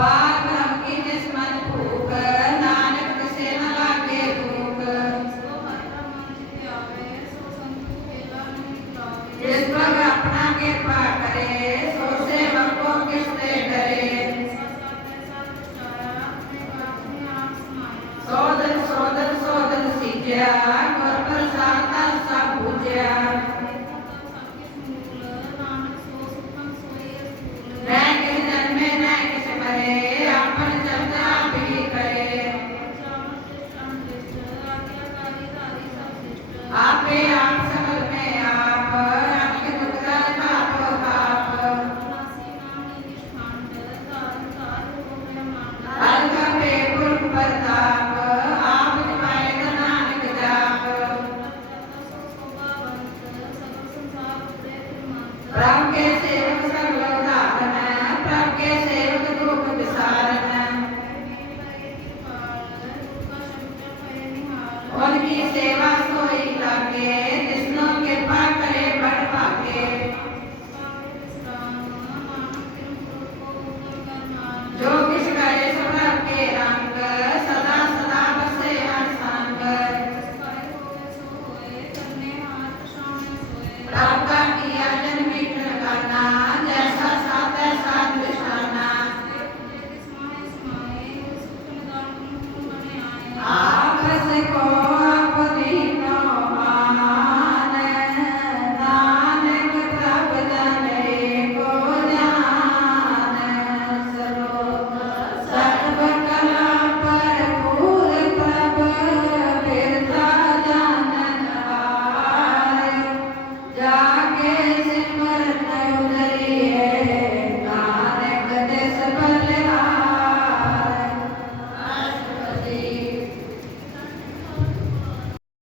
apaga I think.